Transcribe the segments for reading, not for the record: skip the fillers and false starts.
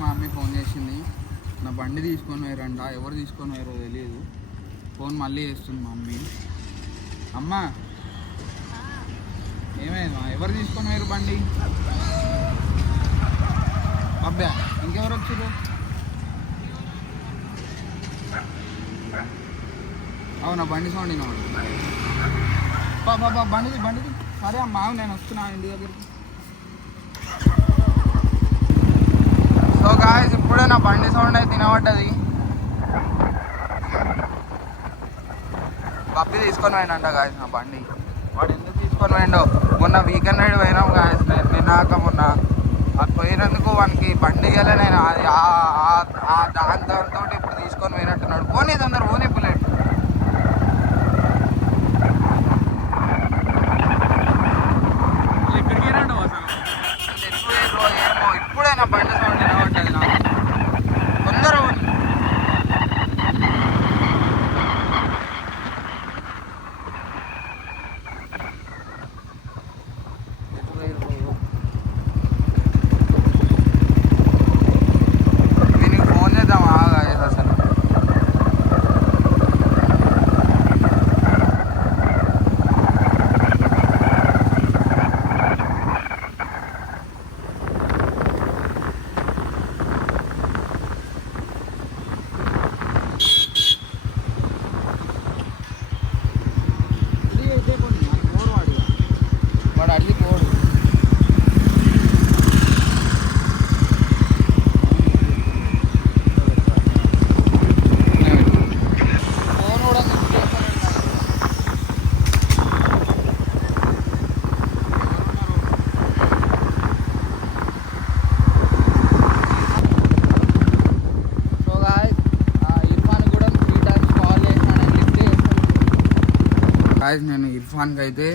మా mummy phone చేసింది, నా బండి తీసుకొని పోయారంట. ఎవరు తీసుకొని పోయారో తెలియదు. ఫోన్ మళ్ళీ చేస్తుంది మా మమ్మీ. అమ్మా ఏమైంది, ఎవరు తీసుకొని పోయారు బండి? అబ్బా ఇంకెవరు వచ్చారు? అవునా, బండి సౌండ్ బాబా బండిది బండిది. సరే అమ్మా నేను వస్తున్నా ఇంటి దగ్గరికి. సో గాయ్స్ ఇప్పుడే నా బండి సౌండ్ అయితే తినబడ్డది. పప్పి తీసుకొని పోయినంట గాయస్ నా బండి. వాడు ఎందుకు తీసుకొని పోయిండో, మొన్న వీకెండ్ రైడ్ పోయినాం గాయస్. నిన్నాక మొన్న అది పోయినందుకు వానికి బండి ఇవ్వలే నేను. అది దాంతో ఇప్పుడు తీసుకొని పోయినట్టున్నాడు. పోనీ తొందర పోనీ బుల్లెట్. ఏమో ఇప్పుడే నా బండి సౌండ్ తినబడ్డది నాకు. తొందర పోనీ. వాడు అడిగి పోడు. ఫోన్ కూడా సో గాయ్స్ ఇర్ఫాన్ కూడా 3 times కాల్ చేసినా, నేను లిఫ్ట్ చేస్తాను గాయ్స్. నేను ఇర్ఫాన్కి అయితే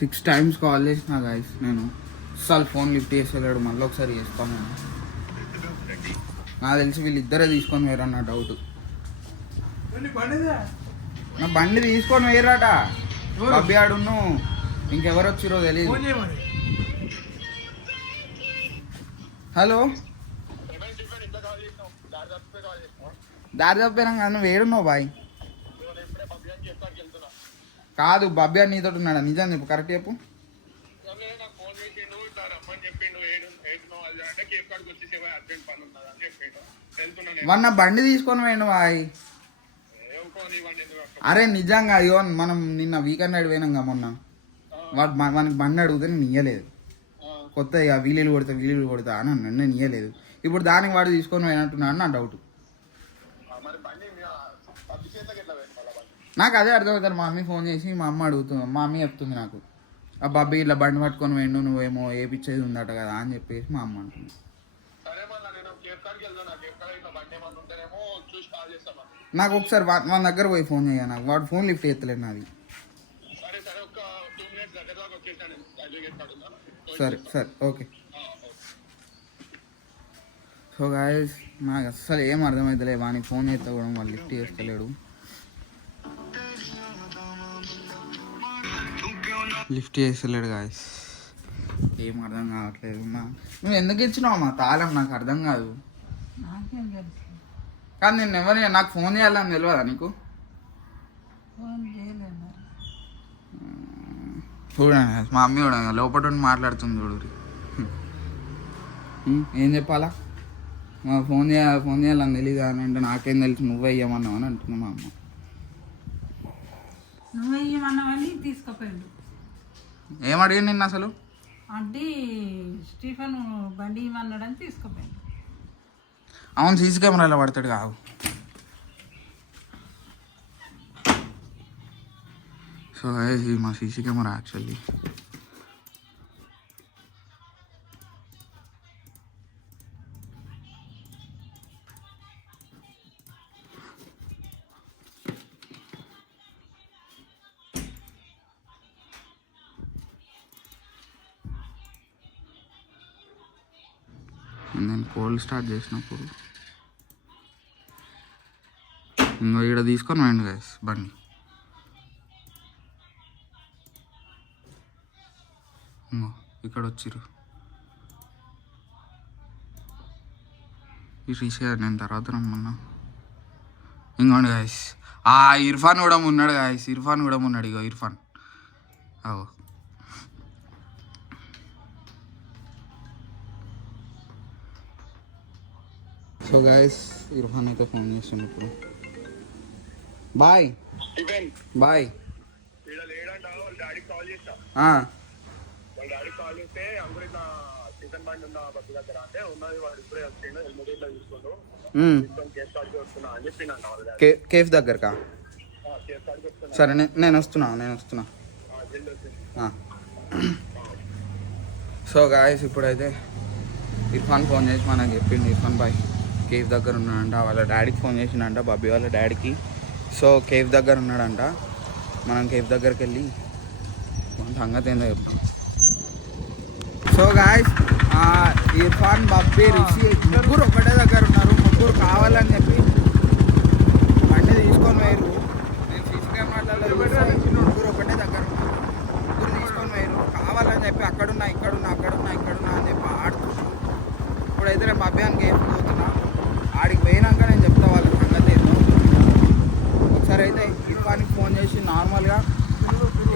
6 times కాల్ చేసిన గాయస్. నేను అసలు ఫోన్ లిఫ్ట్ చేసేవాడు. మళ్ళీ ఒకసారి చేస్తాను. నాకు తెలిసి వీళ్ళిద్దరే తీసుకొని పోయారన్న డౌట్. నా బండి తీసుకొని పోయారట. అబ్బాడును ఇంకెవరు వచ్చిరో తెలియదు. హలో, దారి తప్పినా కానీ నువ్వు ఏడున్నావు బాయ్? కాదు బబ్బీ అని నీతో ఉన్నాడా? నిజం చెప్పు, కరెక్ట్ చెప్పు. వన్ నా బండి తీసుకొని పోయిండు బాయ్. అరే నిజంగా అయ్యో, మనం నిన్న వీకెండ్ రైడ్ పోయినాం మొన్న. వాడు మనకి బండి అడిగితే నేను ఇయ్యలేదు. కొత్త ఇక వీలీలు కొడతా అని అన్నాడు, నేను ఇయ్యలేదు. ఇప్పుడు దానికి వాడు తీసుకొని పోయినట్టున్నాడు నా డౌట్. నాకు అదే అర్థమవుతారు. మా మమ్మీ ఫోన్ చేసి మా అమ్మ అడుగుతుంది, మా మమ్మీ చెప్తుంది నాకు, ఆ బాబీ ఇలా బండి పట్టుకొని వెండు, నువ్వేమో ఏ పిచ్చేది ఉందట కదా అని చెప్పేసి మా అమ్మ అంటుంది. నాకు ఒకసారి వాళ్ళ దగ్గర పోయి ఫోన్ చేయ, నాకు వాడు ఫోన్ లిఫ్ట్ చేస్తలేడు నాది. సరే సరే ఓకే. సో గాయస్ నాకు అస్సలు ఏం అర్థమవుతలే. వానికి ఫోన్ చేస్తా కూడా వాళ్ళు లిఫ్ట్ చేస్తలేడు. లిఫ్ట్ చేస్తలేడు గాయస్, ఏం అర్థం కావట్లేదు. నువ్వు ఎందుకు ఇచ్చినావు మా తాళం? నాకు అర్థం కాదు. కానీ నేను ఎవరు, నాకు ఫోన్ చేయాలని తెలియదా నీకు? చూడండి మా మమ్మీ కూడా లోపల మాట్లాడుతుంది చూడు. ఏం చెప్పాలా? ఫోన్ చేయాలని తెలీదా అని అంటే, నాకేం తెలుసు నువ్వే ఇయ్యమన్నావు అని అంటున్నా మా అమ్మ. నువ్వే ఇయ్యమన్నావని తీసుకుపోయాడు. ఏం అడిగాను నిన్న అసలు? అంటే స్టీఫెన్ బండి ఇవ్వన్నాడని తీసుకుపోయాడు. అవును, సీసీ కెమెరాలో పడతాడు కావు. సో ఇది మా సీసీ కెమెరా యాక్చువల్లీ. నేను కోల్డ్ స్టార్ట్ చేసినప్పుడు ఇంకో ఇక్కడ తీసుకొని పోయిండు గైస్ బండి. ఇక్కడ వచ్చిర్రు. ఈ రిషి నేను తర్వాత రమ్మన్నా. ఇంకోండి గాయస్, ఇర్ఫాన్ కూడా ఉన్నాడు గాయస్, ఇర్ఫాన్ కూడా ఉన్నాడు. ఇగో ఇర్ఫాన్. అవు సో గాయస్, ఇర్ఫాన్ అయితే ఫోన్ చేస్తుండు ఇప్పుడు. Bye bye. కేఫ్ దగ్గరకా? సరే నేను వస్తున్నా. సో గాయస్, ఇప్పుడైతే ఇర్ఫాన్ ఫోన్ చేసి మనకు చెప్పిండు. ఇర్ఫాన్ బాయ్ కేఫ్ దగ్గర ఉన్నాడంట. వాళ్ళ డాడీకి ఫోన్ చేసిండంట, బాబీ వాళ్ళ డాడీకి. సో కేఫ్ దగ్గర ఉన్నాడంట. మనం కేఫ్ దగ్గరికి వెళ్ళి మన సంగతి ఏందో చెప్తాం. సో గాయస్, ఇర్ఫాన్, బాబీ, రిషి ముగ్గురు ఒకటే దగ్గర ఉన్నారు. ముగ్గురు కావాలని చెప్పి బండి తీసుకొని పోయారు. నేను సీసీ కెమెరాలలో ముగ్గురు ఒకటే దగ్గర ఉన్నారు. ముగ్గురు తీసుకొని పోయారు కావాలని చెప్పి. అక్కడున్నా ఇక్కడున్నా అని చెప్పి ఆడుతున్నారు. ఇప్పుడైతే నేను బాబీ అని కేఫ్ పోతున్నా. ఆడికి పోయినాక నేను చెప్తా వాళ్ళ సంగతి ఏందో. ఒకసారి అయితే ఇర్ఫాన్కి ఫోన్ చేసి నార్మల్గా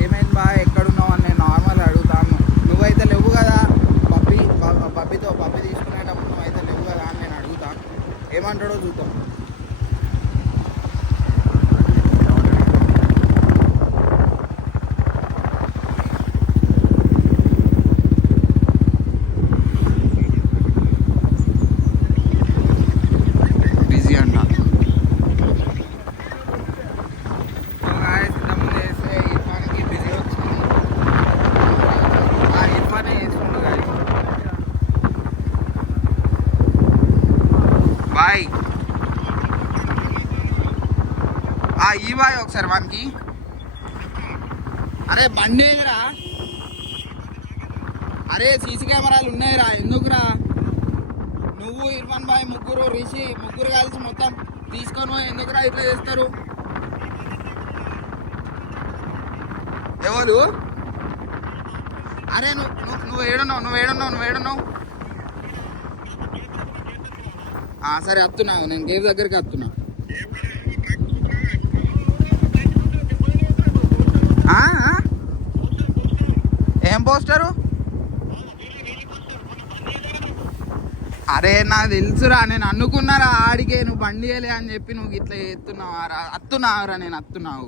ఏమైంది బా, ఎక్కడున్నావు అని నేను నార్మల్గా అడుగుతాను. నువ్వైతే లేవు కదా బబ్బీ తీసుకునేటప్పుడు నువ్వైతే లేవు కదా అని నేను అడుగుతాను. ఏమంటాడో చూద్దాం. ఈ బాయ్ ఒకసారి వానికి. అరే బండి ఏదిరా? అరే సీసీ కెమెరాలు ఉన్నాయిరా, ఎందుకురా? నువ్వు ఇర్ఫాన్ బాయ్ ముగ్గురు, రిషి ముగ్గురు కలిసి మొత్తం తీసుకొని ఎందుకురా ఇట్లా చేస్తారు? ఎవరు? అరే నువ్వు ఏడున్నావు? సరే వస్తున్నావు, నేను గేవ్ దగ్గరికి వస్తున్నా. ఏం పోస్టరు? అరే నాకు తెలుసురా, నేను అనుకున్నారా ఆడికే నువ్వు బండి వేయలే అని చెప్పి నువ్వు ఇట్లా అత్తున్నావురా. నేను అత్తున్నావు.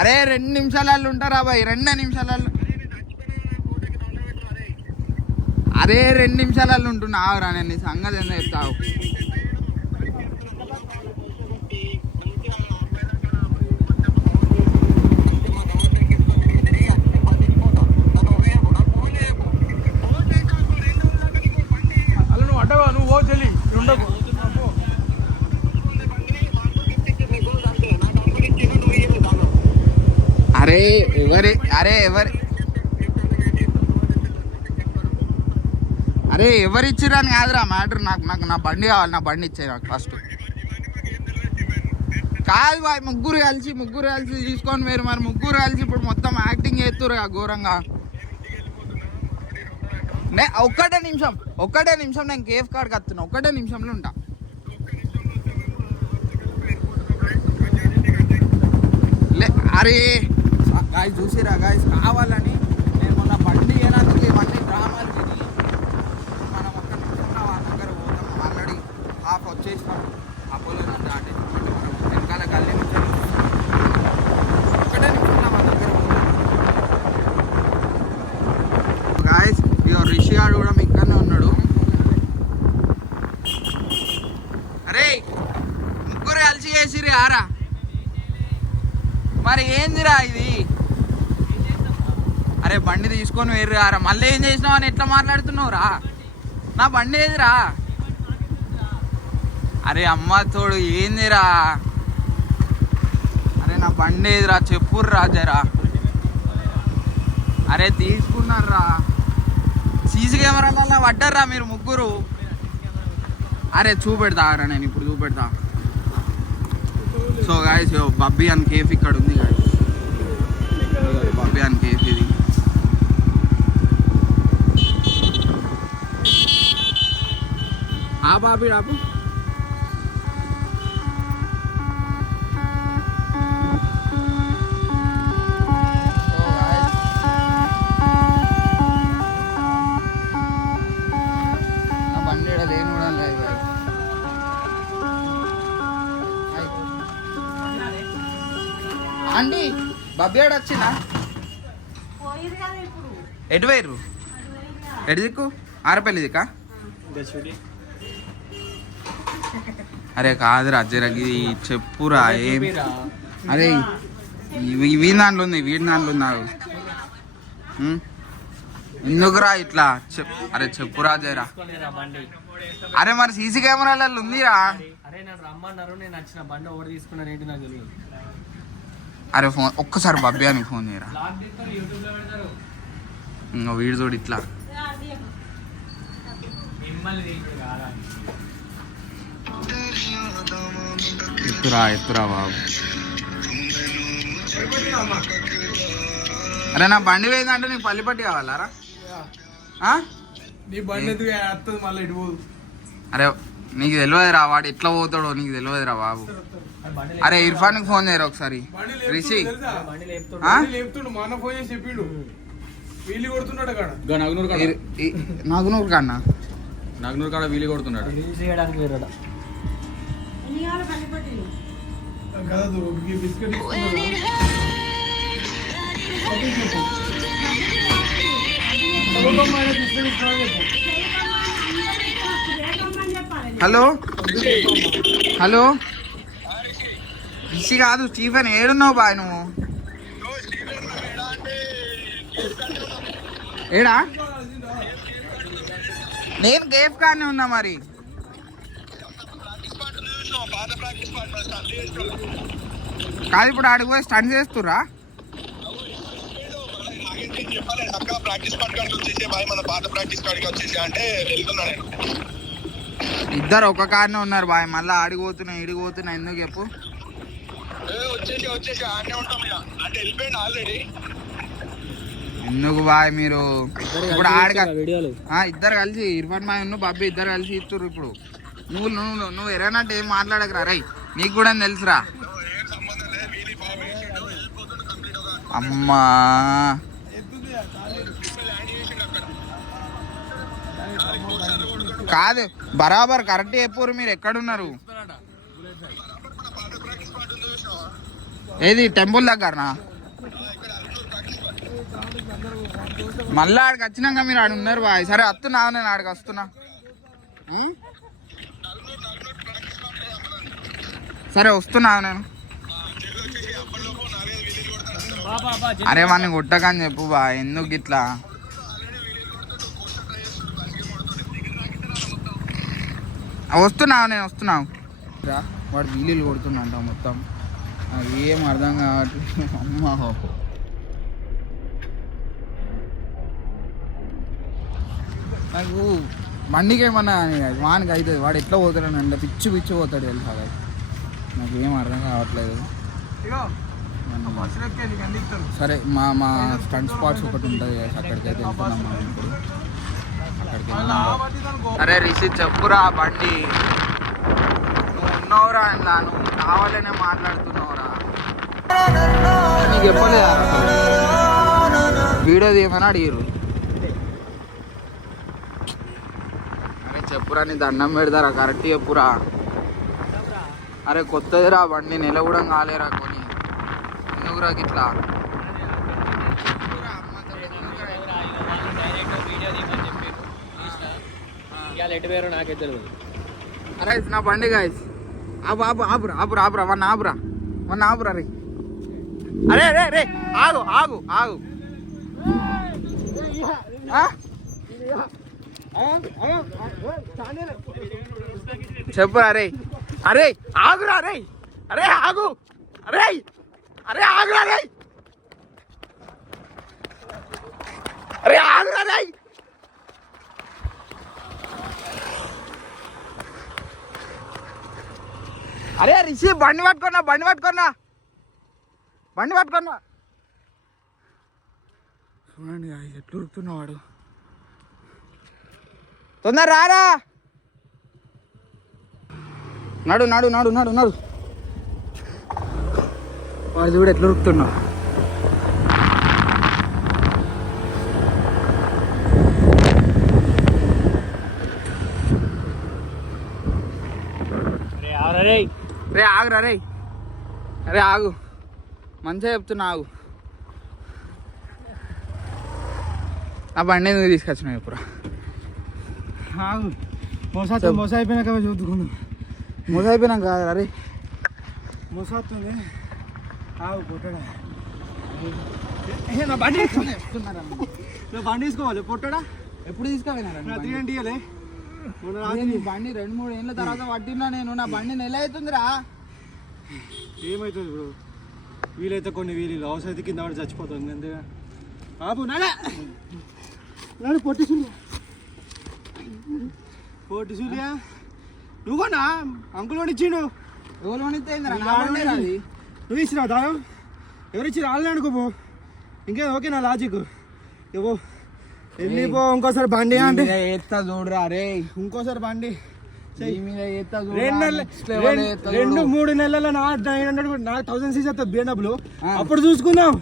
అరే 2 నిమిషాలలో ఉంటారా బాయ్, 2 నిమిషాలలో. అరే 2 నిమిషాలలో ఉంటున్నావురా. నేను నీ సంగతి ఏందో చెప్తావు. అరే ఎవరిచ్చిరా అని కాదురా మ్యాటర్. నాకు నా బండి కావాలి. నా బండి ఇచ్చే నాకు ఫస్ట్. కాదు బాయ్, ముగ్గురు కలిసి తీసుకొని మీరు మరి ముగ్గురు కలిసి ఇప్పుడు మొత్తం యాక్టింగ్ చేస్తురు ఘోరంగా. ఒక్కటే నిమిషం నేను కేఫ్ కాడికి వస్తున్నా. ఒక్కటే నిమిషంలో ఉంటా. అరే గాయస్ చూసిరా గాయస్, కావాలని నేను మొన్న బండి ఏనందుకు ఇవన్నీ డ్రామాలు తిరిగి మనం ఒక్క నిమిషంలో వాళ్ళ దగ్గర పోతాం. ఆల్రెడీ హాఫ్ వచ్చేసినాం. అపోలో దాటి వెనకాల గల్లీ నుంచి ఒకటే నిమిషంలో వాళ్ళ దగ్గర పోతాం. గాయస్ ఇక రిషి గారు కూడా ఇక్కడనే ఉన్నాడు. అరే ముగ్గురు కలిసి చేసిరి ఆరా. మరి ఏందిరా ఇది? అరే బండి తీసుకొని వేర్రు ఆరా. మళ్ళీ ఏం చేసినావు అని ఎట్లా మాట్లాడుతున్నావు రా? నా బండి ఏదిరా? అరే అమ్మ తోడు ఏందిరా? అరే నా బండి ఏదిరా చెప్పుర్రా జరా. అరే తీసుకున్నారా? సీసీ కెమెరాలలో పడ్డారా మీరు ముగ్గురు? అరే చూపెడతా రా, నేను ఇప్పుడు చూపెడతా. సో గాయస్ బబ్బీ అని కేఫ్ ఇక్కడ ఉంది గాయస్. బబ్బీ అని కేఫ్ ఇది. ఆపు ఆపి ఆపు. నా బండి ఈడ లేని కూడా లేదు guys. ఆంటీ బబ్బేడు వచ్చినా ఎటు వేరు ఎటు దిక్కు ఆరపల్లి దిక్కా అరే కాదురా అజ్జరకి చెప్పురా ఏం అరే వీడి దాంట్లో ఉంది వీడి దాంట్లో ఉన్నారు ఎందుకురా ఇట్లా అరే చెప్పురా జయరా అరే మరి సీసీ కెమెరాలలో ఉందిరా అరే ఫోన్ ఒక్కసారి బబ్బే అని ఫోన్ చేయరా ఇంకా వీడు చూడు ఇట్లా ఎత్తురా బాబు. అరే నా బండి పోయిందంటే నీకు పల్లిపట్టి కావాలరా నీ బండి వస్తుంది మళ్ళీ ఇటు పోదు. అరే నీకు తెలియదురా వాడు ఎట్లా పోతాడో నీకు తెలియదురా బాబు. అరే ఇర్ఫాన్కి ఫోన్ చేయరా ఒకసారి రిషి లేపుతుండు మా అన్న ఫోన్ చేసి చెప్పిండు వీలు కొడుతున్నాడు కాడ నాగునూరు కన్నా నాగనూరు కాడ వీలు కొడుతున్నాడు బిస్కెట్ హలో హలో రిషి కాదు స్టీఫెన్ ఏడున్నావు బాయ్ నువ్వు ఏడా నేను గేఫ్ కానీ ఉన్నా మరి కాదు ఇప్పుడు ఆడికి పోయి స్టంట్ చేస్తురా ఇద్దరు ఒక కార్నే ఉన్నారు బాయ్ మళ్ళీ ఆడిపోతున్నా ఇడిగిపోతున్నా ఎందుకు చెప్పు ఎందుకు బాయ్ మీరు ఇప్పుడు ఇద్దరు కలిసి ఇర్ఫాన్ బాయ్ ఉన్న బాబీ ఇద్దరు కలిసి ఇస్తుర్రు ఇప్పుడు నువ్వు నువ్వు నువ్వు ఎరైనట్టు ఏం మాట్లాడకరా రై నీకు కూడా తెలుసురా అమ్మా కాదు బరాబర్ కరెక్ట్ చెప్పారు మీరు ఎక్కడున్నారు ఏది టెంపుల్ దగ్గరనా మళ్ళీ ఆడికి వచ్చినాక మీరు ఆడ ఉన్నారు బాయ్ సరే వస్తున్నా నేను ఆడికి వస్తున్నా సరే వస్తున్నా నేను అరే వాడిని కొట్టకని చెప్పు బా ఎందుకు ఇట్లా వస్తున్నావు నేను వస్తున్నావు వాడు వీలీలు కొడుతున్నా మొత్తం ఏం అర్థం కావట్లేదు అమ్మా నాకు బండికి ఏమన్నా వానికి అవుతుంది వాడు ఎట్లా పోతాడని అంటే పిచ్చి పోతాడు తెలుసా నాకు ఏం అర్థం కావట్లేదు సరే మా స్టంట్ స్పాట్స్ ఒకటి ఉంటుంది అక్కడికి అయితే వెళ్తున్నాం మనం ఇప్పుడు అక్కడికి వెళ్దాం అరే రిషి చెప్పురా బండి నువ్వు ఉన్నావురా ఇలా నువ్వు కావాలనే మాట్లాడుతున్నావురా నీకు చెప్పలేదా వీడియో తీయమని అడిగారు అరే చెప్పురా నీ దండం పెడతారా కరెక్ట్ చెప్పురా అరే కొత్తదిరా బండి నెల కూడా కాలేరా కొని ఎందుకురా ఇట్లా అరే నా బండి గాయస్ ఆపురా వన్ ఆపురా రే అరే రే రే ఆగు చెప్పురా రే అరే ఆగురా రే అరే ఆగు అరే అరే ఆగురా రే అరే ఆగురా రే అరే రిషి బండి పట్టుకున్నా చూడండి ఎట్లు ఉరుకుతున్నావాడు తొందర రారా నడు నడు నడు నడు నడు. వాడు చూడు ఎట్లా ఉరుకుతున్నావు. రే ఆగురా రే. అరే ఆగు, మంచిగా చెప్తున్నా ఆగు. ఆ బండి ఎందుకు తీసుకొచ్చినావు ఇప్పుడు? మోస అయిపోయినాక చూద్దుకుందాం. మోస అయిపోయినాం కాదు అరే. మోస వస్తుంది. పొట్టడా నా బండి నువ్వు బండి తీసుకోవాలి. పొట్టడా ఎప్పుడు తీసుకోపోయినారా? 3 ఇయ్యలే. బండి 2-3 ఏళ్ళ తర్వాత పట్టినా నేను. నా బండి నెల అవుతుందిరా. ఏమవుతుంది బ్రో? వీలైతే కొన్ని వీలు అవసరం అయితే కింద పడి చచ్చిపోతుంది అంతేగా. ఆపు నాడు పొట్టి సూర్యా నువ్వునా అంకుల్ కూడా ఇచ్చిండు. ఎవరు కొనిస్తే నువ్వు ఇచ్చినావు దారం? ఎవరు ఇచ్చి రాలే అనుకోపో. ఇంకేం ఓకే నా లాజిక్ ఇవ్వు. వెళ్ళిపో. ఇంకోసారి బండి అంటే ఎత్తా చూడరా రే. ఇంకోసారి బండి 2-3 నెలల నా 1000cc BMW. అప్పుడు చూసుకుందాం.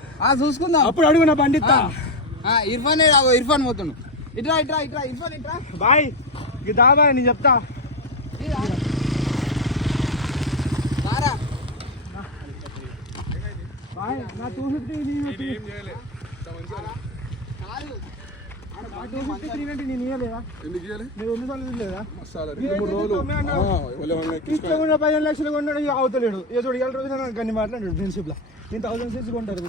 అప్పుడు అడుగు నా బండి ఇస్తా. ఇర్ఫాన్ పోతుండు. ఇట్రా ఇట్రా ఇట్రా ఇర్ఫాన్ ఇట్రా. బాయ్ దా బాయ్ నేను చెప్తా. బాయ్ నా 250 10 లక్షలు కొన్నాడు అవుతలేడు. ఏదో గన్ని మాట్లాడాడు ఫ్రెండ్షిప్ లో. నేను 1000cc కొంటారు.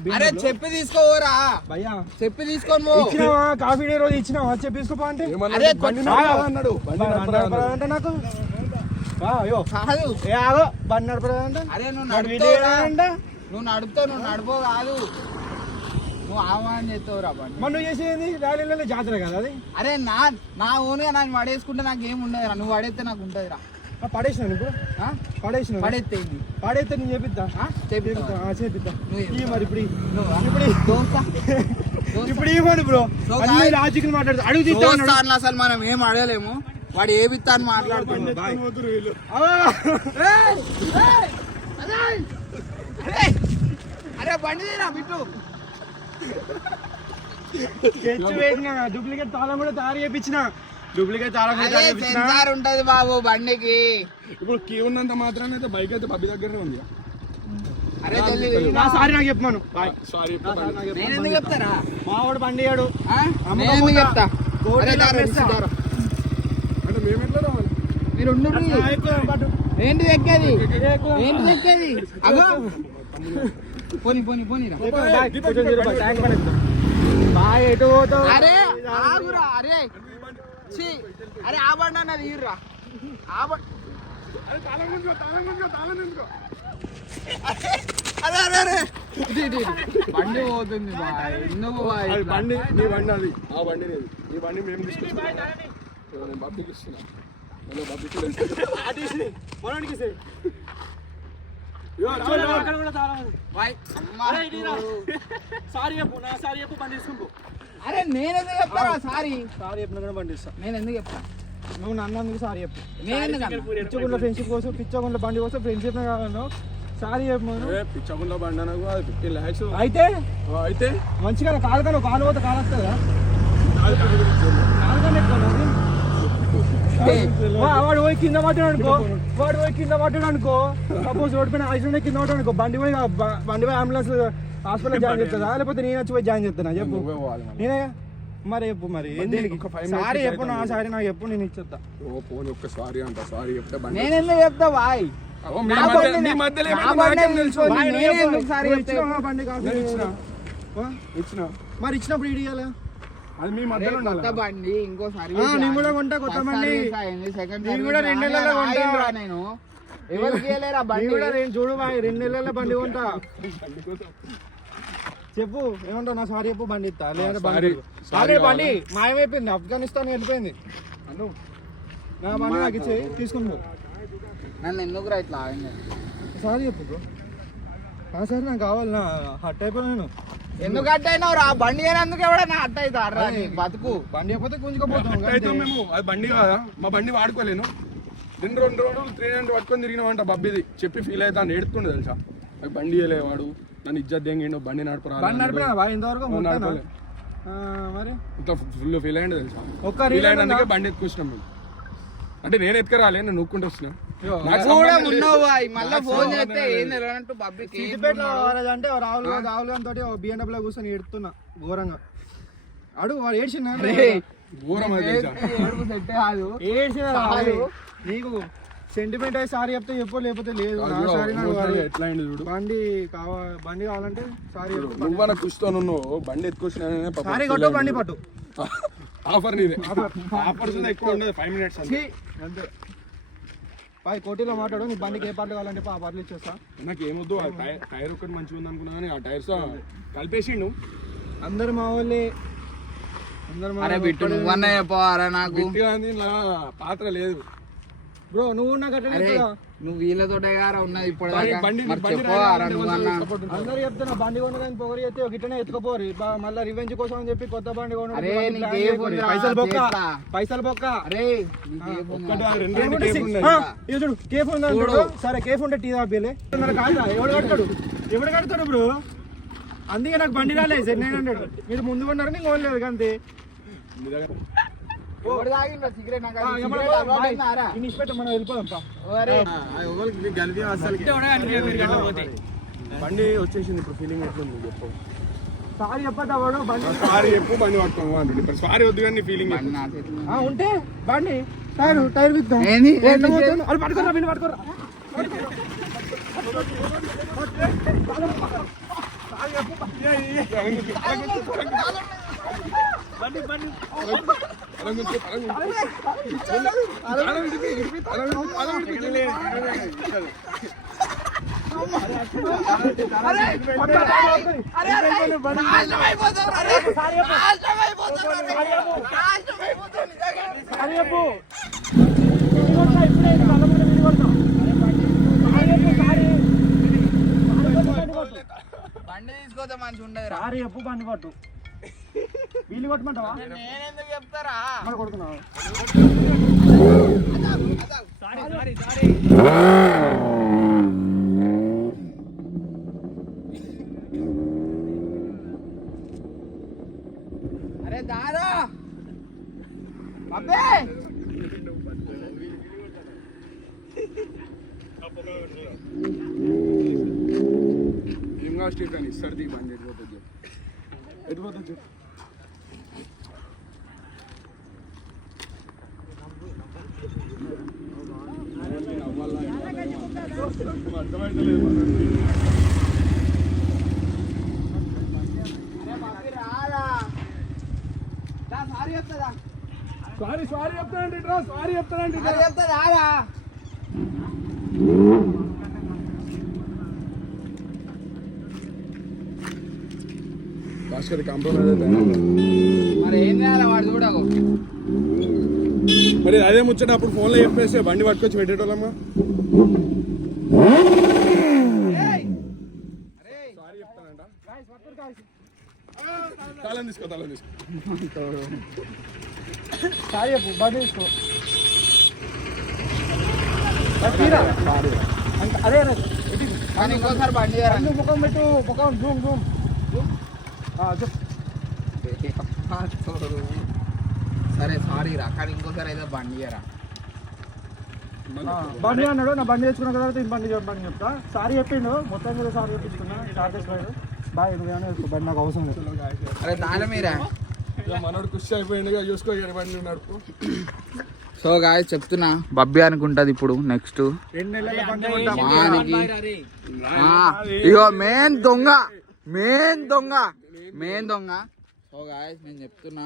చెప్పి తీసుకోరా భయ్యా. చెప్పి తీసుకొని ఇచ్చినావా? కాఫీ డే రోజు ఇచ్చినావా? చెప్పి తీసుకోపా అంటే అన్నాడు. అంటే నాకు అయ్యో కాదు బండి నడపదంట. అరే నువ్వు నడుపుతావు. నువ్వు నడుపో కాదు. నువ్వు ఆహ్వానం చేస్తావురా బండి. మనం చేసేది ర్యాలీలలో జాతర కదా అది. అరే నా ఓన్గా నాకు పడేసుకుంటే నాకు ఏం ఉండదురా. నువ్వు పడేస్తే నాకు ఉంటుందిరా. పడేసినాను ఇప్పుడు. పడేస్తే నేను చేపిద్దా. చేపిద్దా మరి ఇప్పుడు ఇవ్వండి బ్రో. లాజిక్ మాట్లాడుతా అడుగుతా. అసలు మనం ఏం అడగలేము. వాడు ఏ బిత్తా అని మాట్లాడుతున్నాడు. అరే బండి తీరా బిట్టు. డూప్లికేట్ తాళం కూడా తయారు చేయించిన. డూప్లికేట్ తాళం సెన్సార్ ఉంటది బాబు బండికి. ఇప్పుడు కీ ఉన్నంత మాత్రాన అయితే బైక్ అయితే పబ్బి దగ్గరనే ఉంది. అరే సారీ నాకు చెప్పాను. నేను ఎందుకు చెప్తారా? మావాడు బండి అయ్యాడు. చెప్తా అంటే మేము ఎట్లా రావాలి? మీరు ఏంటిది ఎక్కేది? ఏంటిది ఎక్కేది? అగో పోనీ అరే ఆగురా. అరే అరే ఆ బండి అన్నది ఈర్రా. అరే అరే అరే బండి పోతుంది. ఎందుకు బండి నీ బండి అది. ఆ బండి లేదు. ఈ బండి మేము తీసుకొచ్చుకున్నాం. బాబుకి ఇస్తున్నా. అరే నేను ఎందుకు చెప్తారా? సారీ చెప్పిన బండి ఇస్తా. నేను ఎందుకు చెప్తా? నువ్వు నన్ను అందుకు సారీ చెప్పు. నేను ఫ్రెండ్షిప్ కోసం పిచ్చగుండ్ల బండి కోసం ఫ్రెండ్షిప్ కావాలను సారీ చెప్పు. పిచ్చగుండ్ల బండి అనకు 15 lakhs అయితే మంచిగా కాలు పోతే కాలు వస్తుందా? వాడు పోయి కింద పట్టాడు అనుకో. సపోజ్ రోడ్ పైన ఐదు కింద పట్టాడు అనుకో. బండి పోయి అంబులెన్స్ హాస్పిటల్ జాయిన్ చేస్తుందా? లేకపోతే నేను వచ్చి పోయి జాయిన్ చేస్తానా చెప్పు. నేనే మరి చెప్పు. మరి సారీ చెప్పు. నా సారీ నాకు చెప్పు. నేను ఇచ్చేస్తా. నేను ఎందుకు చెప్తా బాయ్? మరి ఇచ్చినప్పుడు ఇడియాలా? అది మీ మధ్యలో కొత్త బండి ఇంకోసారి నేను కూడా కొంటా. కొత్త బండి నేను కూడా 2 నెలల్లో కొంటా. నేను ఎవరికి బండి కూడా చూడు 2 నెలల బండి కొంటా. చెప్పు ఏమంటావు? నా సారీ చెప్పు. బండి ఇస్తా. లేదా బండి మాయమైపోయింది. ఆఫ్ఘనిస్తాన్ వెళ్ళిపోయింది. నా బండి నాకు ఇచ్చే తీసుకుని పో. నన్ను ఎందుకు రా ఇట్లా సారీ చెప్పు బ్రో. సారీ నాకు కావాలి. నా హట్ అయిపోయాను. ఎందుకు హట్ అయినావు రా? బండి అయినందుకు ఎవడన్నా హట్ అవుతారా? బతుకు బండి అయిపోతే గుంజుకోపోతాం. మేము అది బండి కాదా? మా బండి వాడుకోలేను. రెండు రోజులు 300 పట్టుకొని తిరిగినామంట బబ్బిది చెప్పి ఫీల్ అవుతా ఏడుతుండే తెలుసా నాకు బండి వేయలేవాడు నన్ను ఇజ్జత్ దేంగిండు బండి బండి నడిపినా ఇంతవరకు నడపలే మరి ఇంత ఫుల్ ఫీల్ అయ్యింది తెలుసా ఒక్క ఫీల్ అయినందుకే బండి ఎత్తుకొచ్చినాం మేము అంటే నేను ఎత్తుకరాలే నేను నూక్కుంటూ వచ్చినా మళ్ళీ ఫోన్ చేస్తే ఏం తెలియనట్టు బబ్బీకి అంటే రాహుల్ గాంధీ తోటి బిఎండబ్ల్యూ కూర్చొని ఏడుతున్నా ఘోరంగా అడుగు వాడు ఏడ్చిన ఘోరం అది తెలుసా ఏడ్చిన నీకు సెంటిమెంట్ అయి సారీ చెప్తే చెప్పు లేకపోతే లేదు ఎట్లా అయింది చూడు బండి కావాలంటే సారీ నువ్వు నాకు కూర్చొని బండి ఎత్తుకొచ్చినా సారీ కొట్టు బండి పట్టు ఆఫర్ నీదే ఆఫర్స్ ఎక్కువ ఉండదు 5 minutes అంతే పై కోటిలో మాట్లాడు నీ బండికి ఏ పాటలు కావాలంటే ఆ పాటలు ఇచ్చేస్తా నాకు ఏమొద్దు టైర్ ఒకటి మంచిగా ఉంది అనుకున్నా కానీ ఆ టైర్స్ కలిపేసిండు అందరు మా వాళ్ళే అరే బిట్టు నువ్వన్నా చెప్పారా నాకు పాత్ర లేదు బ్రో నువ్వు నాకు నువ్వు వీళ్ళతోటే గారా ఉన్నది ఇప్పుడు అందరు చెప్తున్నా బండి కొనడానికి పొగరు చేస్తే గిట్టనే ఎత్తుకోపోరు మళ్ళీ రివెంజ్ కోసం అని చెప్పి కొత్త బండి పైసలు బొక్క చూడు కేఫ్ ఉంది సరే కేఫ్ ఉంటే టీ తాపిలే ఎవడు కడతాడు బ్రో అందుకే నాకు బండి రాలేదు 900 మీరు ముందు కొన్నారు నీకు కొనలేదు అంతే మనం వెళ్ళిపోదాం బండి వచ్చేసింది ఇప్పుడు ఫీలింగ్ ఎట్లుంది చెప్పు సారీ చెప్పదా వాడు బండి సారీ చెప్పు బండి పట్టుకోండి ఇప్పుడు సారీ వద్దు కానీ ఫీలింగ్ ఉంటే బండి టైర్ విద్దాం అది పట్టుకోరా వీళ్ళు పట్టుకోరా బండి బండి బండి తీసుకోతే మంచి ఉండదు సారీ చెప్పు బండి పట్టు వీళ్ళు కొట్టమంటావా నేనెందుకు చెప్తారా మరి కొడుతున్నావా అరే దారా అబ్బే ఇంకా స్టీఫెన్ ఇస్తాడు బండి ఎడిపోతుంది ఎడిపోతుంది సారీ చెప్తానండి సారీ చెప్తానండి భాస్కర్ కాంప్రమైజ్ అయితే మరి ఏం చేయాలి వాడు చూడకు మరి అదే ముచ్చట అప్పుడు ఫోన్లో చెప్పేస్తే బండి పట్టుకొచ్చి పెట్టేటోళ్ళమ్మా సారీ చెప్తానంట తాళం తీసుకో సారీ చెప్పు బండి తీసుకో అదే కానీ ఇంకోసారి బండి చేయాలి ముఖం పెట్టు ముఖం జూమ్ జూమ్ సరే సారీ రా కానీ ఇంకోసారి అయితే బండి చేయరా బండి అన్నాడు నా బండి తెచ్చుకున్న తర్వాత బండి చెప్తా సారీ చెప్పిండు మొత్తం మీద సారీ చెప్పించుకున్నా చార్జెస్ బాయ్ నువ్వేమో బండి నాకు అవసరం లేదు అరే దాని మీరా మనోడు ఖుషి అయిపోయింది చూసుకో బండి నడుపు సో గాయస్ చెప్తున్నా బబ్బీ అనుకుంటది ఇప్పుడు నెక్స్ట్ 2 నెలల బండి ఇగో మెయిన్ దొంగ సో గాయస్ నేను చెప్తున్నా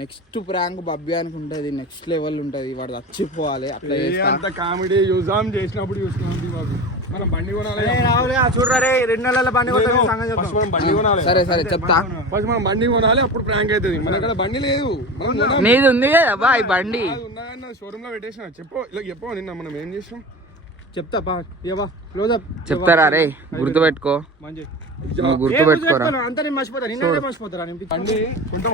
నెక్స్ట్ ప్రాంక్ బబ్బీ అనుకుంటది నెక్స్ట్ లెవెల్ ఉంటది వాడు చచ్చిపోవాలి అట్లా అంత కామెడీ యూజాం చేసినప్పుడు చూసుకున్నాం మనం బండి కొనాలి చూడరే 2 నెలల బండి బండి కొనాలి సరే చెప్తా ఫస్ట్ మనం బండి కొనాలి అప్పుడు ప్రాంక్ అవుతుంది మన దగ్గర బండి లేదు నీది ఉంది కదా ఈ బండి ఉన్నాయన్న షోరూమ్ లో పెట్టేసిన చెప్పు నిన్న మనం ఏం చేసాం చెప్తా క్లోజప్ చెప్తారా రే గుర్తుపెట్టుకో మంచి గుర్తుపెట్టుకోరా అంతా నేను మర్చిపోతా నిన్న మర్చిపోతారా బండి కొంటాం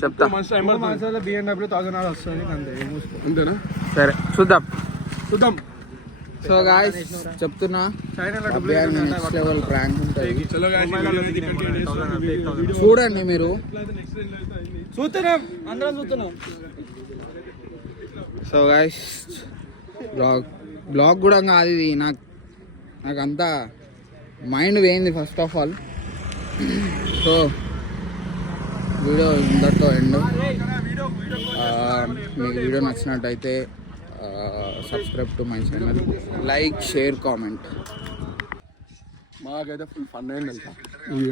చెప్తా. మనసులో BMW 1000 ఆడ వస్తుంది అంతే మూసుకో. అంతేనా? సరే చూద్దాం. చూద్దాం. సో గాయస్ చెప్తున్నా, చైనాలో నెక్స్ట్ లెవెల్ ప్రాంక్ ఉంటుంది. చలో guys, చూడండి మీరు. చూస్తున్నాం, అందరం చూస్తున్నాం. సో గాయస్ బ్లాగ్ కూడా కాదు ఇది, నాకంతా మైండ్ పోయింది first of all. So video ఇంతతో ఎండ్. మీకు వీడియో నచ్చినట్టయితే subscribe to my channel, like, share, comment. మాకైతే ఫుల్ ఫన్ అయింది తెలుసా.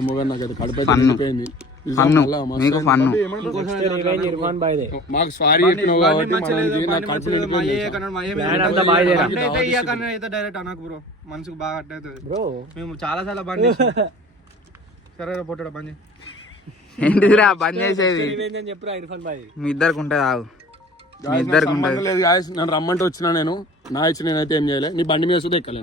ఏమో కానీ నాకైతే కడుపు Fun. అయిపోయింది. మీకు ఫన్. మాకు సారీ చెప్పినావు కాబట్టి నాకు కడుపు డైరెక్ట్ అనకు బ్రో, మనసుకు బాగా అట్టయితుంది బ్రో. మేము చాలా సార్లు బంద్ సరే పొట్టడా బంద్ ఏంటిదిరా బంద్ చేసేది? చెప్పురా ఇర్ఫాన్ బాయ్. మీ ఇద్దరికి ఉంటుంది ఆగు, మీ ఇద్దరికి ఉంటుంది. లేదు గాయస్, నన్ను రమ్మంటే వచ్చినా నేను నా ఇచ్చి నేనైతే ఏం చేయలే. నీ బండి మీద చూద్దా ఎక్కలేను.